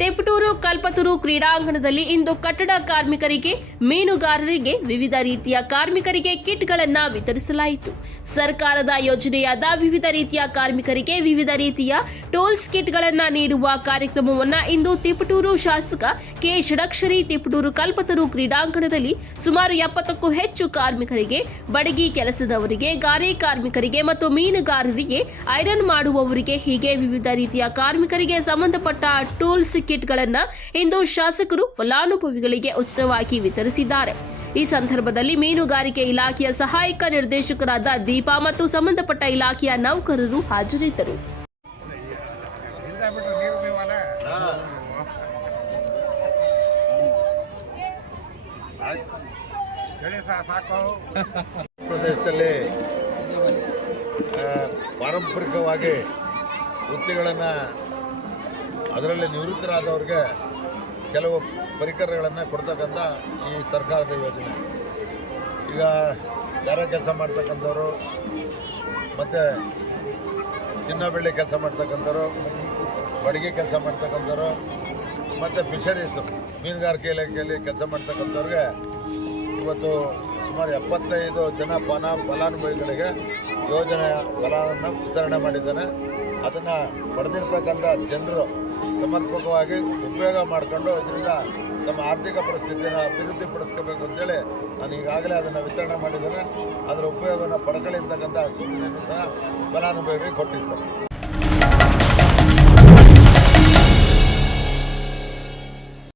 ತಿಪಟೂರು, ಕಲ್ಪತೂರು ಕ್ರೀಡಾಂಗಣದಲ್ಲಿ ಇಂದು ಕಟ್ಟಡ ಕಾರ್ಮಿಕರಿಗೆ ಮೀನುಗಾರರಿಗೆ ವಿವಿಧ ರೀತಿಯ ಕಾರ್ಮಿಕರಿಗೆ ಕಿಟ್ಗಳನ್ನು ವಿತರಿಸಲಾಯಿತು. ಸರ್ಕಾರದ ಯೋಜನೆಯಾದ ವಿವಿಧ ರೀತಿಯ ಕಾರ್ಮಿಕರಿಗೆ ವಿವಿಧ ರೀತಿಯ ಟೋಲ್ಸ್ ಕಿಟ್ಗಳನ್ನು ನೀಡುವ ಕಾರ್ಯಕ್ರಮವನ್ನು ಇಂದು ತಿಪಟೂರು ಶಾಸಕ ಕೆ. ಷಡಕ್ಷರಿ, ತಿಪಟೂರು, ಕಲ್ಪತರು ಕ್ರೀಡಾಂಗಣದಲ್ಲಿ ಸುಮಾರು ಎಪ್ಪತ್ತಕ್ಕೂ ಹೆಚ್ಚು ಕಾರ್ಮಿಕರಿಗೆ, ಬಡಗಿ ಕೆಲಸದವರಿಗೆ, ಗಾರೆ ಕಾರ್ಮಿಕರಿಗೆ ಮತ್ತು ಮೀನುಗಾರರಿಗೆ ಐರನ್ ಮಾಡುವವರಿಗೆ ಹೀಗೆ ವಿವಿಧ ರೀತಿಯ ಕಾರ್ಮಿಕರಿಗೆ ಸಂಬಂಧಪಟ್ಟ ಟೂಲ್ಸ್ ಕಿಟ್ಗಳನ್ನು ಇಂದು ಶಾಸಕರು ಫಲಾನುಭವಿಗಳಿಗೆ ಉಚಿತವಾಗಿ ವಿತರಿಸಿದ್ದಾರೆ. ಈ ಸಂದರ್ಭದಲ್ಲಿ ಮೀನುಗಾರಿಕೆ ಇಲಾಖೆಯ ಸಹಾಯಕ ನಿರ್ದೇಶಕರಾದ ದೀಪಾ ಮತ್ತು ಸಂಬಂಧಪಟ್ಟ ಇಲಾಖೆಯ ನೌಕರರು ಹಾಜರಿದ್ದರು. ಪ್ರದೇಶದಲ್ಲಿ ಪಾರಂಪರಿಕವಾಗಿ ವೃತ್ತಿಗಳನ್ನು ಅದರಲ್ಲಿ ನಿವೃತ್ತರಾದವ್ರಿಗೆ ಕೆಲವು ಪರಿಕರಗಳನ್ನು ಕೊಡ್ತಕ್ಕಂಥ ಈ ಸರ್ಕಾರದ ಯೋಜನೆ. ಈಗ ಯಾರೋ ಕೆಲಸ ಮಾಡ್ತಕ್ಕಂಥವ್ರು, ಮತ್ತು ಚಿನ್ನ ಬೆಳ್ಳಿ ಕೆಲಸ ಮಾಡ್ತಕ್ಕಂಥವ್ರು ಬಡಿಗೆ ಕೆಲಸ ಮಾಡ್ತಕ್ಕಂಥವ್ರು, ಮತ್ತು ಫಿಷರೀಸು ಮೀನುಗಾರಿಕೆ ಇಲಾಖೆಯಲ್ಲಿ ಕೆಲಸ ಮಾಡ್ತಕ್ಕಂಥವ್ರಿಗೆ ಇವತ್ತು ಸುಮಾರು ಎಪ್ಪತ್ತೈದು ಜನ ಫಲ ಫಲಾನುಭವಿಗಳಿಗೆ ಯೋಜನೆಯ ಫಲವನ್ನು ವಿತರಣೆ ಮಾಡಿದ್ದಾನೆ. ಅದನ್ನು ಪಡೆದಿರ್ತಕ್ಕಂಥ ಜನರು ಸಮರ್ಪಕವಾಗಿ ಉಪಯೋಗ ಮಾಡಿಕೊಂಡು ಇದರಿಂದ ನಮ್ಮ ಆರ್ಥಿಕ ಪರಿಸ್ಥಿತಿಯನ್ನು ಅಭಿವೃದ್ಧಿ ಪಡಿಸ್ಕೋಬೇಕು ಅಂತೇಳಿ ನಾನು ಈಗಾಗಲೇ ಅದನ್ನು ವಿತರಣೆ ಮಾಡಿದ್ದೇನೆ. ಅದರ ಉಪಯೋಗವನ್ನು ಪಡ್ಕೊಳ್ಳಿ ಅಂತಕ್ಕಂಥ ಸೂಚನೆಯನ್ನು ಸಹ ಫಲಾನುಭವಿಗಳಿಗೆ ಕೊಟ್ಟಿರ್ತಾರೆ